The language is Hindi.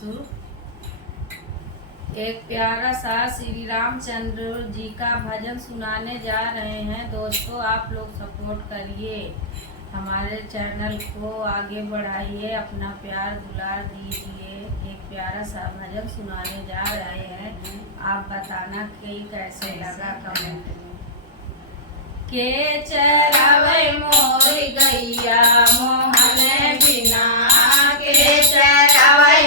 शुरू। एक प्यारा सा श्री रामचंद्र जी का भजन सुनाने जा रहे हैं दोस्तों। आप लोग सपोर्ट करिए, हमारे चैनल को आगे बढ़ाइए, अपना प्यार दुलार दीजिए। एक प्यारा सा भजन सुनाने जा रहे हैं, आप बताना कि कैसे लगा कमेंट में। के चरावे मोर गैया मोहन बिना, के चरावे